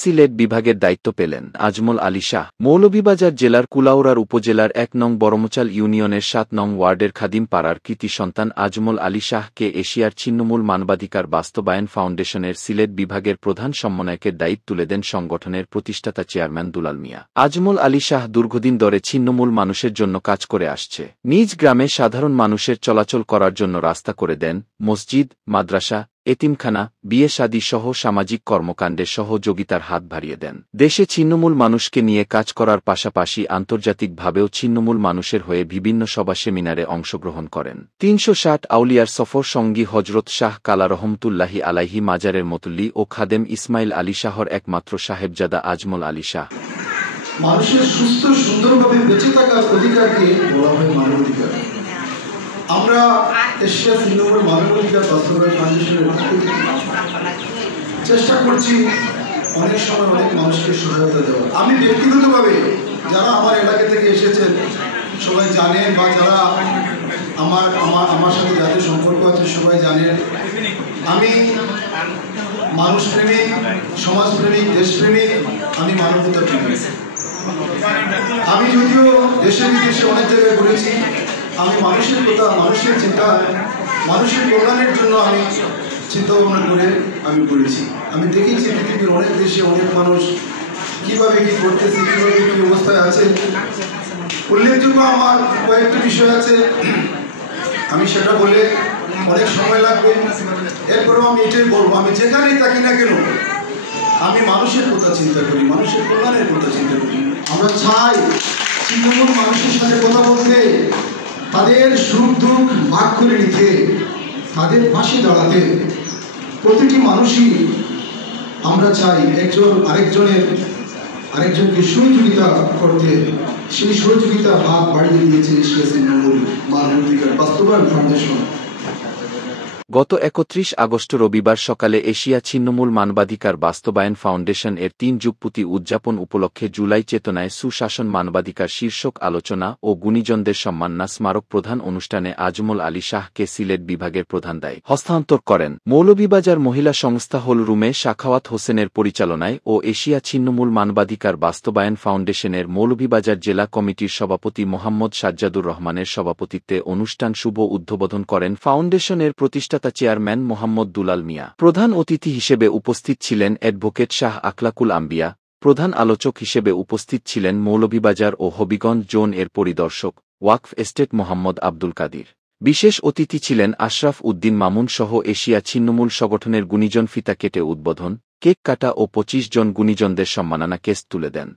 সিলেট বিভাগের দায়িত্ব পেলেন আজমল আলী শাহ। মৌলভীবাজার জেলার কুলাউড়ার উপজেলার ১ নং বড়মচাল ইউনিয়নের ৭ নং ওয়ার্ডের খাদিম পাড়ার কৃতি সন্তান আজমল আলী শাহকে এশিয়ার ছিন্নমূল মানবাধিকার বাস্তবায়ন ফাউন্ডেশনের সিলেট বিভাগের প্রধান সমন্বয়কের দায়িত্ব তুলে দেন সংগঠনের প্রতিষ্ঠাতা চেয়ারম্যান দুলাল মিয়া। আজমল আলী শাহ দীর্ঘদিন ধরে ছিন্নমূল মানুষের জন্য কাজ করে আসছে। নিজ গ্রামে সাধারণ মানুষের চলাচল করার জন্য রাস্তা করে দেন, মসজিদ, মাদ্রাসা, এতিমখানা, বিয়ে শাদী সহ সামাজিক কর্মকাণ্ডে সহযোগিতার হাত বাড়িয়ে দেন। দেশে ছিন্নমূল মানুষকে নিয়ে কাজ করার পাশাপাশি আন্তর্জাতিকভাবেও ছিন্নমূল মানুষের হয়ে বিভিন্ন সভা সেমিনারে অংশগ্রহণ করেন। ৩৬০ আউলিয়ার সফর সঙ্গী হজরত শাহ কালা রহমতুল্লাহি আলাইহি মাজারের মতুল্লি ও খাদেম ইসমাইল আলী শাহর একমাত্র সাহেবজাদা আজমল আলী শাহ। মানুষের সুস্থ সুন্দরভাবে বেঁচে থাকার অধিকারকে বলা হয় মানবাধিকার। আমরা এশিয়া ছিন্নমূল মানবাধিকার বাস্তবায়ন ফাউন্ডেশনের চেষ্টা করছি অনেক সময় অনেক মানুষকে সহায়তা দেওয়া। আমি ব্যক্তিগতভাবে যারা আমার এলাকা থেকে এসেছেন সবাই জানেন, বা যারা আমার সাথে যাদের সম্পর্ক আছে সবাই জানেন, আমি মানুষপ্রেমিক, সমাজপ্রেমিক, দেশপ্রেমিক, আমি মানবতা প্রেমিক। আমি যদিও দেশে বিদেশে অনেক জায়গায় ঘুরেছি, আমি মানুষের কথা, মানুষের চিন্তা, মানুষের কল্যাণের জন্য আমি চিন্তা ভাবনা করে আমি করেছি। আমি দেখেছি পৃথিবীর অনেক দেশে অনেক মানুষ কীভাবে কী করতেছে, কীভাবে কী অবস্থায় আছে। উল্লেখযোগ্য আমার কয়েকটি বিষয় আছে, আমি সেটা বলে অনেক সময় লাগবে। এরপরেও আমি এটাই বলবো, আমি যেখানেই থাকি না কেন আমি মানুষের কথা চিন্তা করি, মানুষের কল্যাণের কথা চিন্তা করি। আমরা চাই ছিন্নমূল মানুষের সাথে কথা বলতে, তাদের সুখ দুঃখ ভাগ করে নিতে, তাদের পাশে দাঁড়াতে। প্রতিটি মানুষই আমরা চাই একজন আরেকজনকে সহযোগিতা করতে। সেই সহযোগিতার হাত বাড়িয়ে দিয়েছে এশিয়া ছিন্নমূল মানবাধিকার বাস্তবায়ন ফাউন্ডেশন। গত ৩১ আগস্ট রবিবার সকালে এশিয়া ছিন্নমূল মানবাধিকার বাস্তবায়ন ফাউন্ডেশন এর ৩ যুগপূর্তি উদযাপন উপলক্ষে জুলাই চেতনায় সুশাসন মানবাধিকার শীর্ষক আলোচনা ও গুণীজনদের সম্মাননা স্মারক প্রধান অনুষ্ঠানে আজমল আলী শাহকে সিলেট বিভাগের প্রধান দায়িত্ব হস্তান্তর করেন। মৌলভীবাজার মহিলা সংস্থা হল রুমে সাখাওয়াত হোসেনের পরিচালনায় ও এশিয়া ছিন্নমূল মানবাধিকার বাস্তবায়ন ফাউন্ডেশনের মৌলভীবাজার জেলা কমিটির সভাপতি মোহাম্মদ সাজ্জাদুর রহমানের সভাপতিত্বে অনুষ্ঠান শুভ উদ্বোধন করেন ফাউন্ডেশনের প্রতিষ্ঠাতা চেয়ারম্যান মোহাম্মদ দুলাল মিয়া। প্রধান অতিথি হিসেবে উপস্থিত ছিলেন অ্যাডভোকেট শাহ আখলাকুল আম্বিয়া। প্রধান আলোচক হিসেবে উপস্থিত ছিলেন মৌলভীবাজার ও হবিগঞ্জ জোন এর পরিদর্শক ওয়াকফ এস্টেট মোহাম্মদ আব্দুল কাদির। বিশেষ অতিথি ছিলেন আশরাফ উদ্দিন মামুন সহ এশিয়া ছিন্নমূল সংগঠনের গুণীজন ফিতা কেটে উদ্বোধন, কেক কাটা ও ২৫ জন গুণীজনদের সম্মাননা কেস তুলে দেন।